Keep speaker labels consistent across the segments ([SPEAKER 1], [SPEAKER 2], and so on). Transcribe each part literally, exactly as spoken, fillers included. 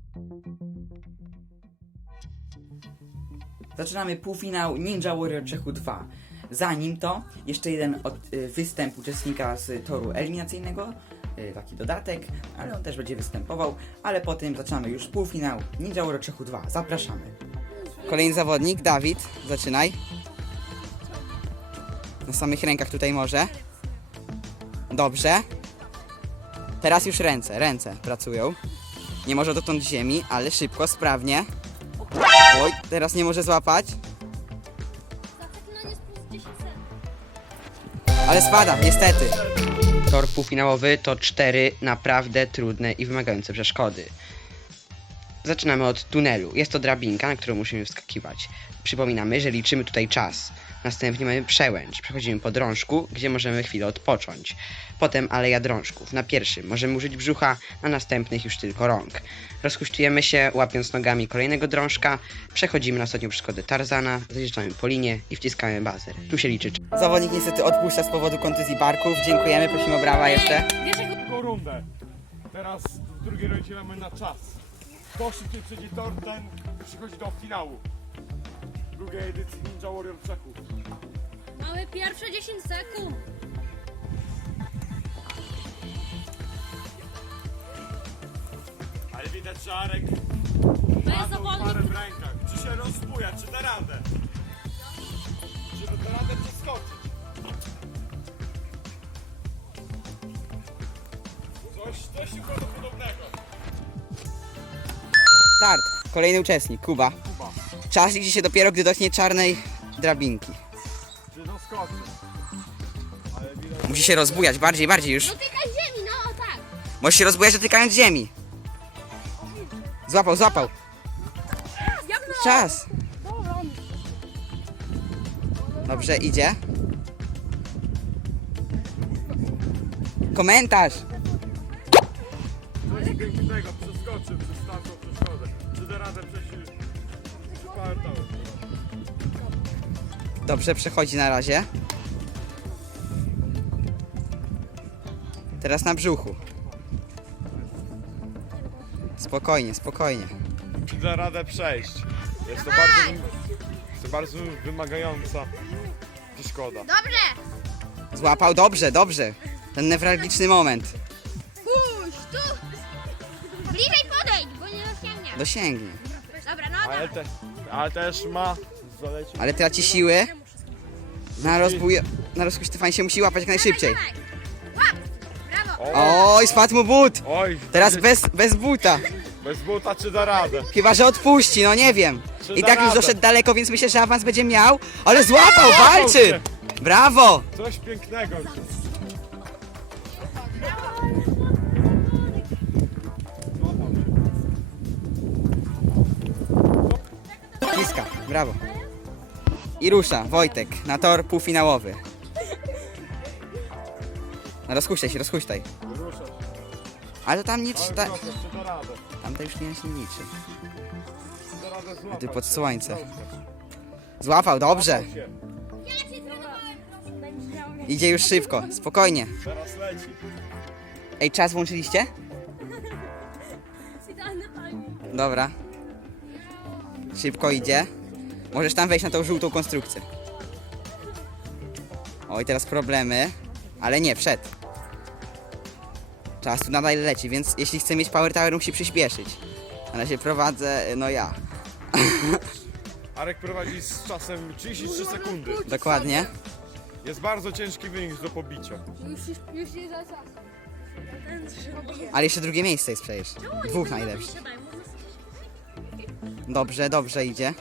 [SPEAKER 1] Zaczynamy półfinał Ninja Warrior Czechu dwa. Zanim to, jeszcze jeden od, y, występ uczestnika z toru eliminacyjnego, y, taki dodatek, ale on też będzie występował, ale potem zaczynamy już półfinał Ninja Warrior Czechu dwa. Zapraszamy. Kolejny zawodnik, Dawid, zaczynaj. Na samych rękach tutaj może. Dobrze. Teraz już ręce, ręce pracują. Nie może dotknąć ziemi, ale szybko, sprawnie. Oj, teraz nie może złapać. Ale spada, niestety. Tor półfinałowy to cztery naprawdę trudne i wymagające przeszkody. Zaczynamy od tunelu. Jest to drabinka, na którą musimy wskakiwać. Przypominamy, że liczymy tutaj czas. Następnie mamy przełęcz. Przechodzimy po drążku, gdzie możemy chwilę odpocząć. Potem aleja drążków. Na pierwszym możemy użyć brzucha, na następnych już tylko rąk. Rozhuśtujemy się, łapiąc nogami kolejnego drążka. Przechodzimy na ostatnią przeszkodę Tarzana, zjeżdżamy po linie i wciskamy bazer. Tu się liczy. Zawodnik niestety odpuszcza z powodu kontuzji barków. Dziękujemy, prosimy o brawa jeszcze.
[SPEAKER 2] Drugą rundę. Teraz w drugiej rundzie mamy na czas. Kto szybciej przejdzie tor, ten przychodzi do finału drugiej edycji Ninja Warrior Czechu.
[SPEAKER 3] Mamy pierwsze dziesięć sekund.
[SPEAKER 2] Ale widać, że Arek
[SPEAKER 3] To
[SPEAKER 2] ma
[SPEAKER 3] jest
[SPEAKER 2] tą parę
[SPEAKER 3] zawodnik.
[SPEAKER 2] w rękach. Czy się rozbuja, czy da radę? Czy da radę przeskoczyć? Coś, coś prawdopodobnego.
[SPEAKER 1] Start. Kolejny uczestnik, Kuba.
[SPEAKER 2] Kuba,
[SPEAKER 1] Czas liczy się dopiero, gdy dotknie czarnej drabinki.
[SPEAKER 2] czy doskoczy? Ale widać,
[SPEAKER 1] Musi się rozbujać, bardziej, bardziej już.
[SPEAKER 3] Dotykaj ziemi, no tak.
[SPEAKER 1] Możesz się rozbujać dotykając ziemi. Złapał, złapał. Czas. Dobrze, idzie. Komentarz.
[SPEAKER 2] coś pięknego przeskoczy przez tamtą przeszkodę. Czy da radę przejść Power Tower?
[SPEAKER 1] Dobrze, przechodzi na razie. Teraz na brzuchu. Spokojnie, spokojnie.
[SPEAKER 2] Czy da radę przejść? Jest to bardzo, jest to bardzo wymagająca przeszkoda.
[SPEAKER 3] Dobrze.
[SPEAKER 1] Złapał, dobrze, dobrze. Ten newralgiczny moment.
[SPEAKER 3] Puść tu. Bliżej podejdź, bo nie dosięgnie.
[SPEAKER 1] Dosięgnie.
[SPEAKER 3] Dobra, no
[SPEAKER 2] Ale,
[SPEAKER 3] dobra.
[SPEAKER 2] te, ale też ma zaleci.
[SPEAKER 1] Ale traci siły. Na rozbuj... Na rozhuśtowanie się musi łapać jak najszybciej.
[SPEAKER 3] Dawaj, dawaj. Łap. Brawo.
[SPEAKER 1] Oj, spadł mu but.
[SPEAKER 2] Oj,
[SPEAKER 1] Teraz bez, bez buta.
[SPEAKER 2] bez buta czy da radę?
[SPEAKER 1] Chyba, że odpuści, no nie wiem.
[SPEAKER 2] Czy
[SPEAKER 1] I
[SPEAKER 2] da
[SPEAKER 1] tak już
[SPEAKER 2] radę?
[SPEAKER 1] doszedł daleko, więc myślę, że awans będzie miał. Ale złapał, walczy!
[SPEAKER 2] się.
[SPEAKER 1] Brawo!
[SPEAKER 2] Coś pięknego.
[SPEAKER 1] Kiska, brawo. I rusza Wojtek na tor półfinałowy. No rozhuśtaj się, rozhuśtaj.
[SPEAKER 2] Rusza.
[SPEAKER 1] Ale to tam nic,
[SPEAKER 2] Ale
[SPEAKER 1] ta,
[SPEAKER 2] proszę, czy da radę?
[SPEAKER 1] tam to już nie się liczy.
[SPEAKER 2] Czy da radę złapać?
[SPEAKER 1] Ty pod słońce.
[SPEAKER 2] Proszę.
[SPEAKER 1] Złapał, dobrze.
[SPEAKER 2] Złapał się.
[SPEAKER 1] Idzie już szybko, spokojnie.
[SPEAKER 2] Teraz leci.
[SPEAKER 1] Ej, czas włączyliście? Dobra. Szybko idzie. Możesz tam wejść na tą żółtą konstrukcję. Oj, teraz problemy. Ale nie, wszedł. Czas tu nadal leci, więc jeśli chce mieć Power Tower, musi przyspieszyć. Na razie prowadzę, no ja.
[SPEAKER 2] Arek prowadzi z czasem trzydzieści trzy sekundy.
[SPEAKER 1] Dokładnie.
[SPEAKER 2] Jest bardzo ciężki wynik do pobicia.
[SPEAKER 3] Już, już, już nie za czas.
[SPEAKER 1] Ale jeszcze drugie miejsce jest przecież. Dwóch najlepszych. Dobrze, dobrze idzie.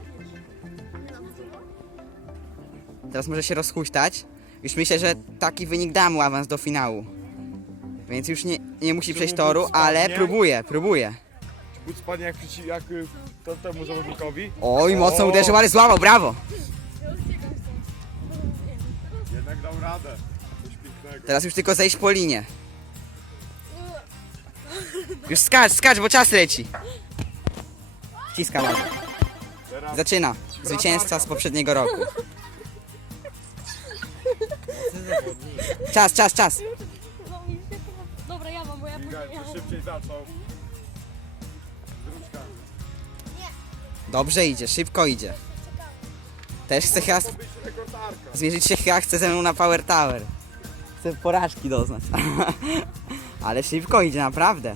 [SPEAKER 1] Teraz może się rozhuśtać. Już myślę, że taki wynik da mu awans do finału. Więc już nie, nie musi przejść toru, ale próbuje, próbuje.
[SPEAKER 2] Czy but spadnie jak, przeci- jak y, to- temu zawodnikowi?
[SPEAKER 1] Oj, mocno
[SPEAKER 2] O!
[SPEAKER 1] uderzył, ale złamał, brawo!
[SPEAKER 2] Jednak dał radę. Coś pięknego.
[SPEAKER 1] Teraz już tylko zejść po linie. Już skacz, skacz, bo czas leci. Wciska bardzo.
[SPEAKER 2] Teraz
[SPEAKER 1] Zaczyna. Zwycięzca z poprzedniego roku. Czas, czas, czas.
[SPEAKER 3] Dobra, ja mam, bo ja
[SPEAKER 2] Migaj, czy szybciej zaczął.
[SPEAKER 4] Dobrze idzie, szybko idzie. Też chce chyba
[SPEAKER 2] To być rekordarka.
[SPEAKER 4] zmierzyć się chyba chce ze mną na Power Tower. Chcę porażki doznać. Ale szybko idzie, naprawdę.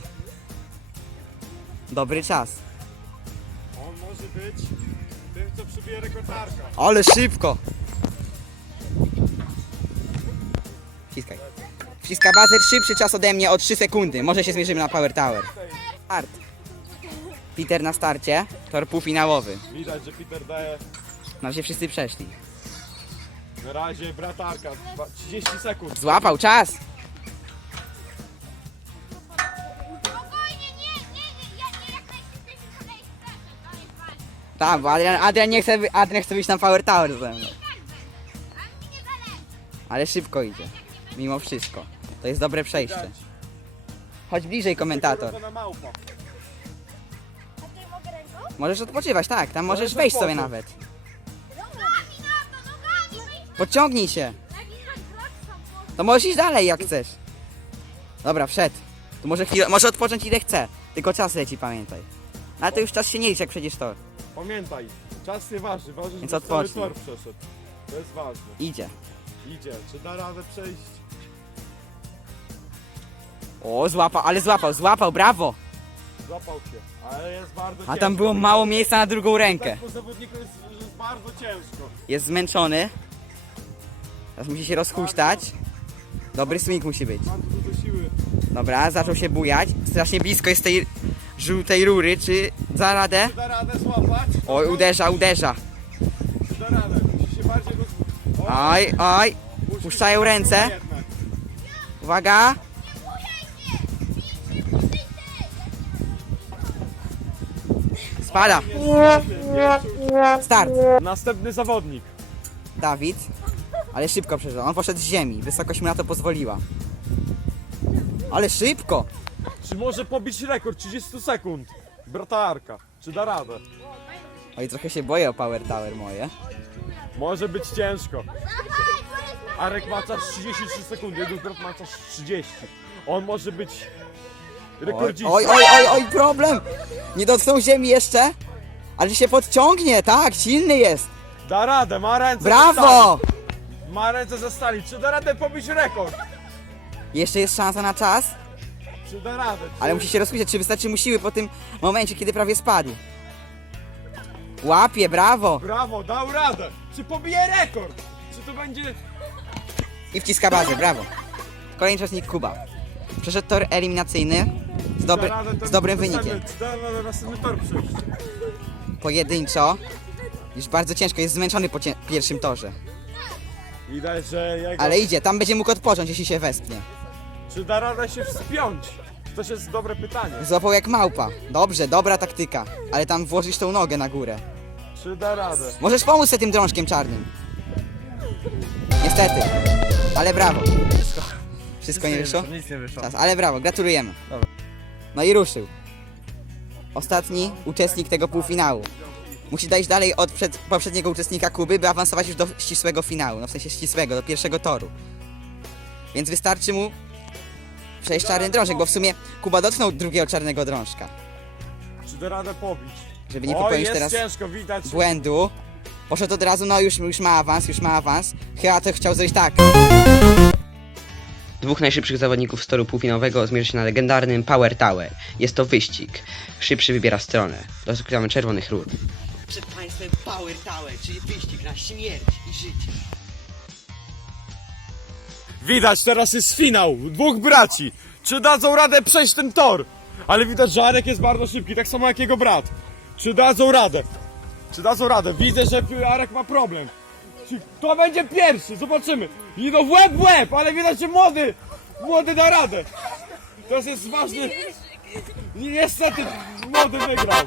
[SPEAKER 4] Dobry czas.
[SPEAKER 2] On może być tym, co przybije rekordarka.
[SPEAKER 4] Ale szybko! Wciskaj. Wciska bazer, szybszy czas ode mnie o trzy sekundy. Może się zmierzymy na Power Tower. Start. Peter na starcie. Tor półfinałowy.
[SPEAKER 2] Widać, że Peter daje
[SPEAKER 4] Na razie wszyscy przeszli.
[SPEAKER 2] na razie bratarka. Dwa- trzydzieści sekund.
[SPEAKER 4] Złapał czas!
[SPEAKER 3] Spokojnie, nie, nie, nie, ja nie jak najszybciej się kolej straszę, to jest ważne.
[SPEAKER 4] Tak, bo Adrian, Adrian, nie chce, wy- Adrian chce być na Power Tower ze mną.
[SPEAKER 3] A mi nie zależy.
[SPEAKER 4] Ale szybko idzie. Mimo wszystko. To jest dobre przejście. Chodź bliżej, komentator.
[SPEAKER 2] Wygląda na małpa.
[SPEAKER 3] A ty mogę ręką?
[SPEAKER 4] Możesz odpoczywać, tak. Tam możesz
[SPEAKER 2] Możesz
[SPEAKER 4] wejść sobie
[SPEAKER 2] odpocząć.
[SPEAKER 4] nawet.
[SPEAKER 3] Nogami na to, nogami, wejdź.
[SPEAKER 4] Podciągnij się.
[SPEAKER 3] Daj mi choć krok tam,
[SPEAKER 4] To możesz iść dalej jak chcesz. Dobra, wszedł. Tu może chwilę, może odpocząć ile chce. Tylko czas leci, pamiętaj. Ale to już czas się nie liczy, jak przejdziesz tor.
[SPEAKER 2] Pamiętaj, czas nie waży, waży,
[SPEAKER 4] Więc
[SPEAKER 2] że cały
[SPEAKER 4] odpocznij.
[SPEAKER 2] tor przeszedł. To jest ważne.
[SPEAKER 4] Idzie.
[SPEAKER 2] Idzie, czy da radę przejść?
[SPEAKER 4] O, złapał, ale złapał, złapał, brawo.
[SPEAKER 2] Złapał się, ale jest bardzo
[SPEAKER 4] A
[SPEAKER 2] ciężko.
[SPEAKER 4] tam było mało miejsca na drugą rękę.
[SPEAKER 2] Tak po zawodniku jest, że jest bardzo ciężko.
[SPEAKER 4] Jest zmęczony. Teraz musi się rozhuśtać. Dobry swing musi być.
[SPEAKER 2] Mam tu dużo siły.
[SPEAKER 4] Dobra, zaczął się bujać. Strasznie blisko jest tej żółtej rury. Czy da radę?
[SPEAKER 2] Czy da radę złapać?
[SPEAKER 4] Oj, uderza, uderza.
[SPEAKER 2] Czy da radę? Musi się bardziej roz... O,
[SPEAKER 4] Oj, oj.
[SPEAKER 2] musi
[SPEAKER 4] puszczają
[SPEAKER 2] się
[SPEAKER 4] ręce.
[SPEAKER 2] jednak.
[SPEAKER 4] Uwaga. Spada. Start.
[SPEAKER 2] Następny zawodnik.
[SPEAKER 4] Dawid. Ale szybko przeżył. On poszedł z ziemi. Wysokość mu na to pozwoliła. Ale szybko.
[SPEAKER 2] Czy może pobić rekord trzydzieści sekund? Bratarka, czy da radę?
[SPEAKER 4] Oj, trochę się boję o Power Tower moje.
[SPEAKER 2] Może być ciężko. Arek ma czas trzydzieści trzy sekundy, jego brat ma czas trzydzieści. On może być
[SPEAKER 4] Oj,
[SPEAKER 2] rekordzistą.
[SPEAKER 4] oj, oj, oj, oj, problem. Nie dotknął ziemi jeszcze. Ale się podciągnie, tak, silny jest.
[SPEAKER 2] Da radę, ma ręce ze
[SPEAKER 4] Brawo.
[SPEAKER 2] stali. Ma ręce ze stali. Czy da radę pobić rekord?
[SPEAKER 4] Jeszcze jest szansa na czas.
[SPEAKER 2] Czy da radę? Czy...
[SPEAKER 4] Ale musi się rozkusić, czy wystarczy mu siły po tym momencie, kiedy prawie spadł. Łapie, brawo.
[SPEAKER 2] Brawo, dał radę. Czy pobije rekord? Czy to będzie...
[SPEAKER 4] I wciska bazę, brawo. Kolejny czasnik Kuba. Przeszedł tor eliminacyjny z, dobry,
[SPEAKER 2] Da radę ten
[SPEAKER 4] z dobrym
[SPEAKER 2] następny-
[SPEAKER 4] wynikiem.
[SPEAKER 2] Czy da radę następny tor przejść?
[SPEAKER 4] Pojedynczo. Już bardzo ciężko, jest zmęczony po cie- pierwszym torze.
[SPEAKER 2] Widać, że jego...
[SPEAKER 4] Ale idzie, tam będzie mógł odpocząć, jeśli się wespnie.
[SPEAKER 2] Czy da radę się wspiąć? To jest dobre pytanie.
[SPEAKER 4] Złapał jak małpa. Dobrze, dobra taktyka. Ale tam włożysz tą nogę na górę.
[SPEAKER 2] Czy da radę?
[SPEAKER 4] Możesz pomóc sobie tym drążkiem czarnym. Niestety. Ale brawo. Wszystko. Wszystko nie wyszło?
[SPEAKER 5] Nic nie wyszło.
[SPEAKER 4] Czas, ale brawo, gratulujemy.
[SPEAKER 5] Dobra.
[SPEAKER 4] No i ruszył. Ostatni uczestnik tego półfinału. Musi dojść dalej od przed, poprzedniego uczestnika Kuby, by awansować już do ścisłego finału. No w sensie ścisłego, do pierwszego toru. Więc wystarczy mu przejść czarny drążek, bo w sumie Kuba dotknął drugiego czarnego drążka.
[SPEAKER 2] Czy da radę pobić?
[SPEAKER 4] Żeby nie
[SPEAKER 2] Oj,
[SPEAKER 4] popełnić
[SPEAKER 2] jest
[SPEAKER 4] teraz
[SPEAKER 2] ciężko, widać.
[SPEAKER 4] błędu. Poszedł od razu, no już, już ma awans, już ma awans. Chyba to chciał zrobić tak.
[SPEAKER 1] Dwóch najszybszych zawodników z toru półfinałowego zmierzy się na legendarnym Power Tower. Jest to wyścig. Szybszy wybiera stronę. Dotykamy czerwonych rur.
[SPEAKER 4] Przed państwem Power Tower, czyli wyścig na śmierć i życie.
[SPEAKER 2] Widać, teraz jest finał dwóch braci. Czy dadzą radę przejść ten tor? Ale widać, że Arek jest bardzo szybki, tak samo jak jego brat. Czy dadzą radę? Czy dadzą radę? Widzę, że Arek ma problem. Czy kto będzie pierwszy? Zobaczymy. Idą w łeb w łeb, ale widać, że młody, młody da radę. To jest ważne. Niestety, młody wygrał.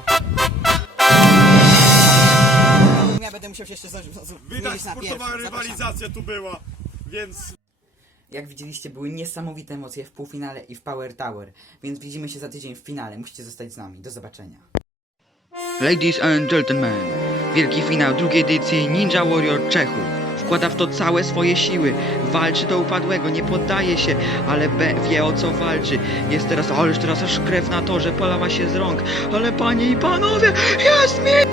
[SPEAKER 4] Ja będę musiał się jeszcze zmierzyć
[SPEAKER 2] Widać,
[SPEAKER 4] na
[SPEAKER 2] sportowa
[SPEAKER 4] pierwszym. Zapraszam.
[SPEAKER 2] rywalizacja tu była, więc...
[SPEAKER 4] Jak widzieliście, były niesamowite emocje w półfinale i w Power Tower, więc widzimy się za tydzień w finale. Musicie zostać z nami. Do zobaczenia.
[SPEAKER 6] Ladies and gentlemen, wielki finał drugiej edycji Ninja Warrior Czechów. Wkłada w to całe swoje siły, walczy do upadłego, nie poddaje się, ale B wie o co walczy. Jest teraz, ależ teraz aż krew na torze, polawa się z rąk, ale panie i panowie, jest mi!